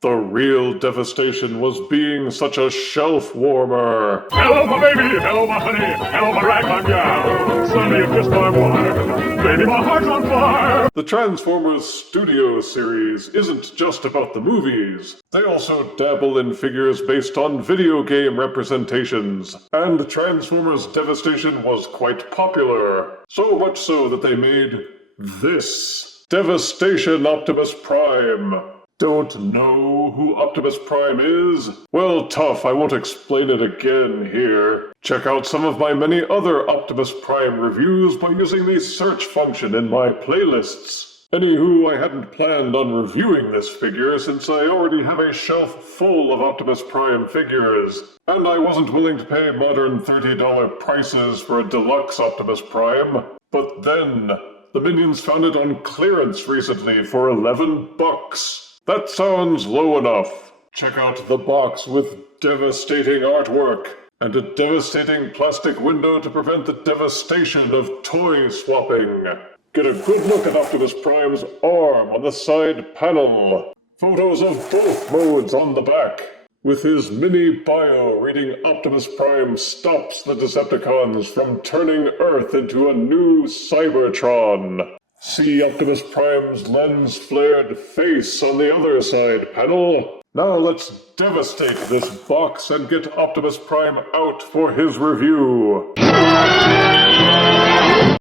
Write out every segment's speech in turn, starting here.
The real devastation was being such a shelf warmer. Hello, my baby. Hello, my honey. Hello, my ragtime gal. Sonny, you kissed my wife. Baby, my heart's on fire. The Transformers Studio series isn't just about the movies. They also dabble in figures based on video game representations. And Transformers Devastation was quite popular. So much so that they made this. Devastation Optimus Prime. Don't know who Optimus Prime is? Well, tough, I won't explain it again here. Check out some of my many other Optimus Prime reviews by using the search function in my playlists. Anywho, I hadn't planned on reviewing this figure since I already have a shelf full of Optimus Prime figures, and I wasn't willing to pay modern $30 prices for a Deluxe Optimus Prime. But then, the Minions found it on clearance recently for $11. That sounds low enough. Check out the box with devastating artwork and a devastating plastic window to prevent the devastation of toy swapping. Get a good look at Optimus Prime's arm on the side panel. Photos of both modes on the back. With his mini bio reading Optimus Prime stops the Decepticons from turning Earth into a new Cybertron. See Optimus Prime's lens-flared face on the other side panel. Now let's devastate this box and get Optimus Prime out for his review.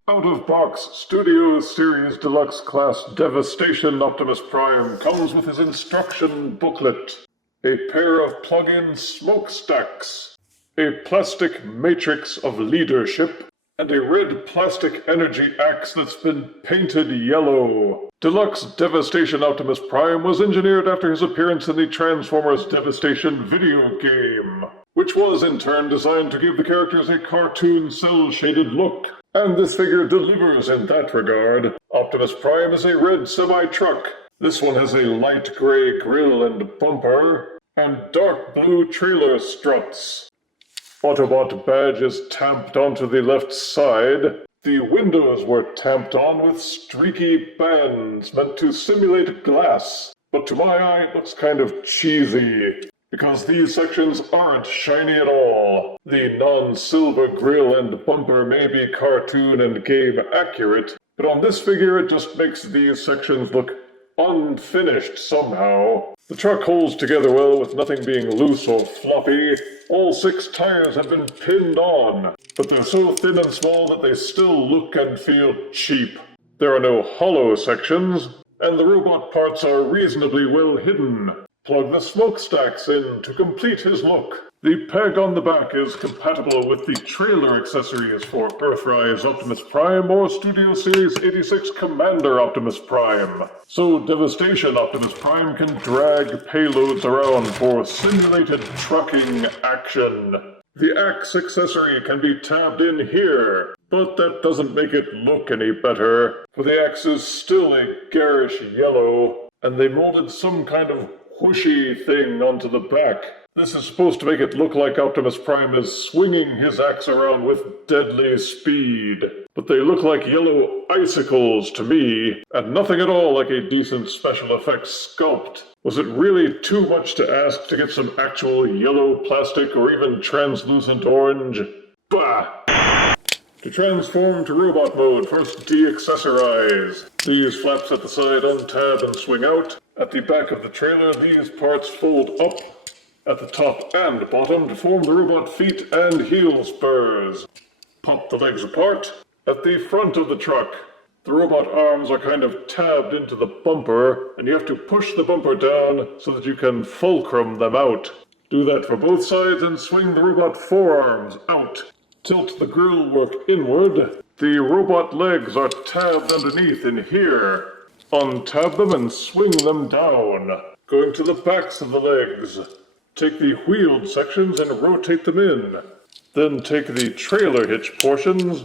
Out-of-box Studio Series Deluxe Class Devastation Optimus Prime comes with his instruction booklet, a pair of plug-in smokestacks, a plastic matrix of leadership, and a red plastic energy axe that's been painted yellow. Deluxe Devastation Optimus Prime was engineered after his appearance in the Transformers Devastation video game, which was in turn designed to give the characters a cartoon cel-shaded look. And this figure delivers in that regard. Optimus Prime is a red semi-truck. This one has a light gray grille and bumper, and dark blue trailer struts. Autobot badge is tamped onto the left side. The windows were tamped on with streaky bands meant to simulate glass, but to my eye it looks kind of cheesy, because these sections aren't shiny at all. The non-silver grille and bumper may be cartoon and game accurate, but on this figure it just makes these sections look unfinished somehow. The truck holds together well with nothing being loose or floppy. All 6 tires have been pinned on, but they're so thin and small that they still look and feel cheap. There are no hollow sections, and the robot parts are reasonably well hidden. Plug the smokestacks in to complete his look. The peg on the back is compatible with the trailer accessories for Earthrise Optimus Prime or Studio Series 86 Commander Optimus Prime, so Devastation Optimus Prime can drag payloads around for simulated trucking action. The axe accessory can be tabbed in here, but that doesn't make it look any better, for the axe is still a garish yellow, and they molded some kind of whooshy thing onto the back. This is supposed to make it look like Optimus Prime is swinging his axe around with deadly speed. But they look like yellow icicles to me, and nothing at all like a decent special effects sculpt. Was it really too much to ask to get some actual yellow plastic or even translucent orange? Bah! To transform to robot mode, first de-accessorize. These flaps at the side untab and swing out. At the back of the trailer, these parts fold up at the top and bottom to form the robot feet and heel spurs. Pop the legs apart. At the front of the truck, the robot arms are kind of tabbed into the bumper, and you have to push the bumper down so that you can fulcrum them out. Do that for both sides and swing the robot forearms out. Tilt the grill work inward. The robot legs are tabbed underneath in here. Untab them and swing them down. Going to the backs of the legs. Take the wheeled sections and rotate them in. Then take the trailer hitch portions,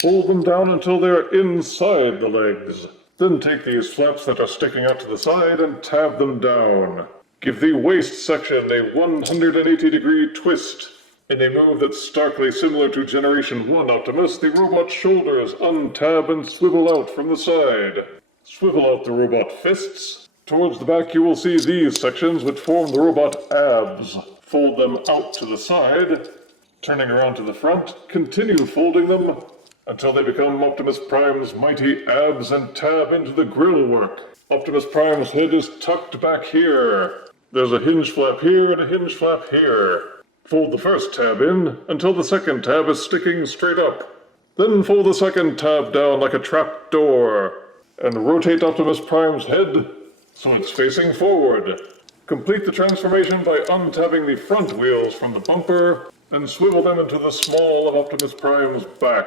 hold them down until they're inside the legs. Then take these flaps that are sticking out to the side and tab them down. Give the waist section a 180-degree twist. In a move that's starkly similar to Generation 1 Optimus, the robot's shoulders untab and swivel out from the side. Swivel out the robot fists. Towards the back you will see these sections which form the robot abs. Fold them out to the side, turning around to the front, continue folding them until they become Optimus Prime's mighty abs and tab into the grill work. Optimus Prime's head is tucked back here. There's a hinge flap here and a hinge flap here. Fold the first tab in until the second tab is sticking straight up. Then fold the second tab down like a trap door, and rotate Optimus Prime's head so it's facing forward. Complete the transformation by untabbing the front wheels from the bumper and swivel them into the small of Optimus Prime's back.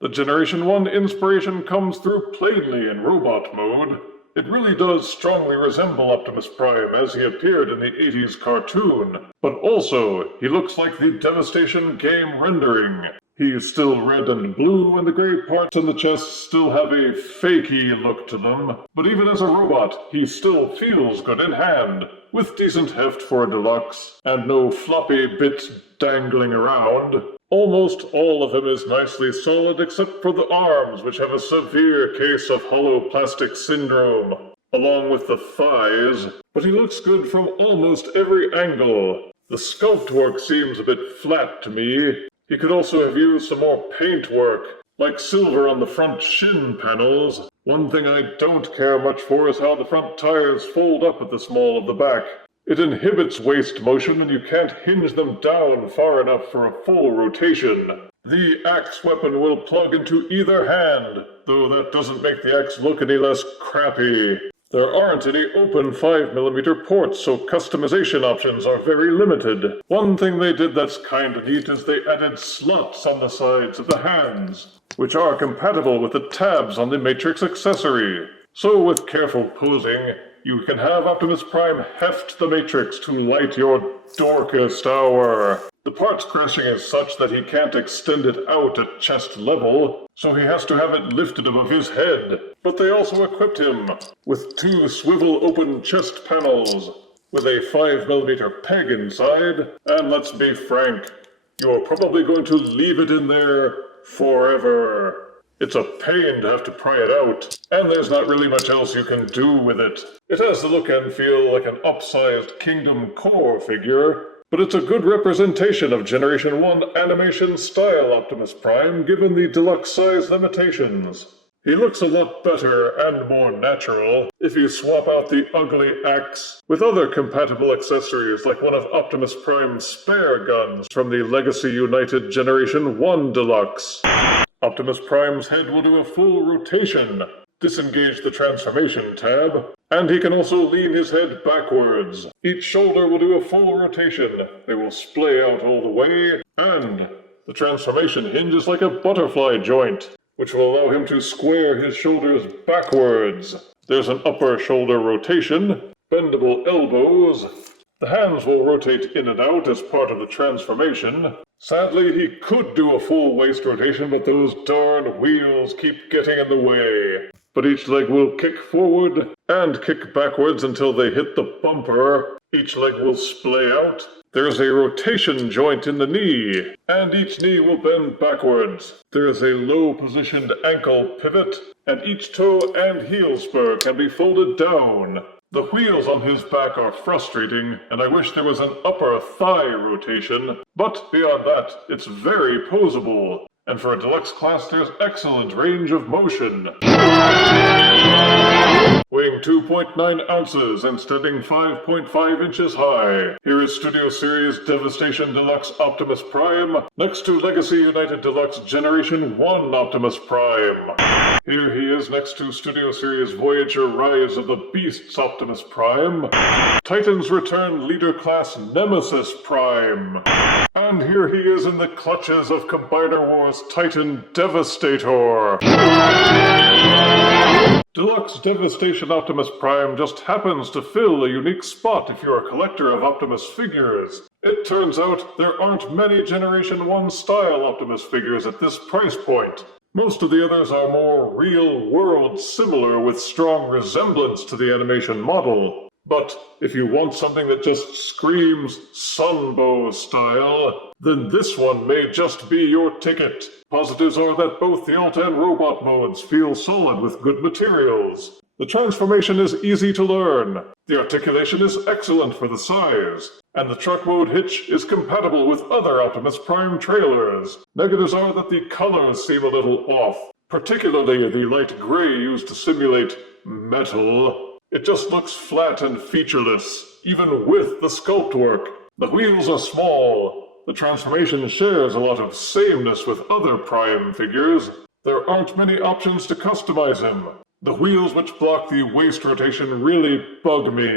The Generation 1 inspiration comes through plainly in robot mode. It really does strongly resemble Optimus Prime as he appeared in the 80s cartoon, but also he looks like the Devastation game rendering. He's still red and blue, and the gray parts on the chest still have a fakey look to them, but even as a robot, he still feels good in hand, with decent heft for a deluxe, and no floppy bits dangling around. Almost all of him is nicely solid except for the arms, which have a severe case of hollow plastic syndrome, along with the thighs, but he looks good from almost every angle. The sculpt work seems a bit flat to me. He could also have used some more paint work, like silver on the front shin panels. One thing I don't care much for is how the front tires fold up at the small of the back. It inhibits waist motion and you can't hinge them down far enough for a full rotation. The axe weapon will plug into either hand, though that doesn't make the axe look any less crappy. There aren't any open 5mm ports, so customization options are very limited. One thing they did that's kinda neat is they added slots on the sides of the hands, which are compatible with the tabs on the Matrix accessory. So with careful posing, you can have Optimus Prime heft the Matrix to light your darkest hour. The parts crashing is such that he can't extend it out at chest level, so he has to have it lifted above his head. But they also equipped him with 2 swivel-open chest panels, with a 5mm peg inside, and let's be frank, you're probably going to leave it in there forever. It's a pain to have to pry it out, and there's not really much else you can do with it. It has the look and feel like an upsized Kingdom Core figure, but it's a good representation of Generation 1 animation style Optimus Prime given the deluxe size limitations. He looks a lot better and more natural if you swap out the ugly axe with other compatible accessories like one of Optimus Prime's spare guns from the Legacy United Generation 1 Deluxe. Optimus Prime's head will do a full rotation, disengage the transformation tab, and he can also lean his head backwards. Each shoulder will do a full rotation. They will splay out all the way, and the transformation hinge is like a butterfly joint, which will allow him to square his shoulders backwards. There's an upper shoulder rotation, bendable elbows. The hands will rotate in and out as part of the transformation. Sadly, he could do a full waist rotation, but those darn wheels keep getting in the way. But each leg will kick forward and kick backwards until they hit the bumper. Each leg will splay out. There's a rotation joint in the knee, and each knee will bend backwards. There's a low-positioned ankle pivot, and each toe and heel spur can be folded down. The wheels on his back are frustrating, and I wish there was an upper thigh rotation, but beyond that, it's very posable. And for a deluxe class, there's excellent range of motion. Weighing 2.9 ounces and standing 5.5 inches high, here is Studio Series Devastation Deluxe Optimus Prime, next to Legacy United Deluxe Generation 1 Optimus Prime. Here he is next to Studio Series Voyager Rise of the Beasts Optimus Prime, Titan's Return Leader Class Nemesis Prime, and here he is in the clutches of Combiner Wars Titan Devastator. Deluxe Devastation Optimus Prime just happens to fill a unique spot if you're a collector of Optimus figures. It turns out there aren't many Generation 1 style Optimus figures at this price point. Most of the others are more real-world similar with strong resemblance to the animation model. But if you want something that just screams Sunbow style, then this one may just be your ticket. Positives are that both the alt and robot modes feel solid with good materials. The transformation is easy to learn, the articulation is excellent for the size, and the truck mode hitch is compatible with other Optimus Prime trailers. Negatives are that the colors seem a little off, particularly the light gray used to simulate metal. It just looks flat and featureless, even with the sculpt work. The wheels are small. The transformation shares a lot of sameness with other Prime figures. There aren't many options to customize him. The wheels which block the waist rotation really bug me.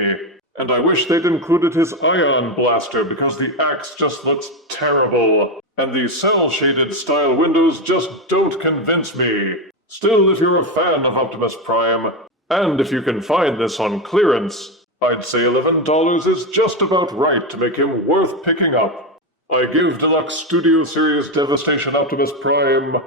And I wish they'd included his ion blaster because the axe just looks terrible. And the cel-shaded style windows just don't convince me. Still, if you're a fan of Optimus Prime, and if you can find this on clearance, I'd say $11 is just about right to make him worth picking up. I give Deluxe Studio Series Devastation Optimus Prime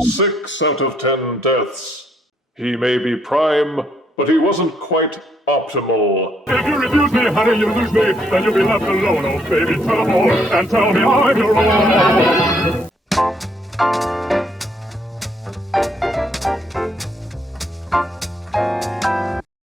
6 out of 10 deaths. He may be Prime, but he wasn't quite optimal. If you refuse me, honey, you lose me. Then you'll be left alone, oh baby, trouble. And tell me I'm your own.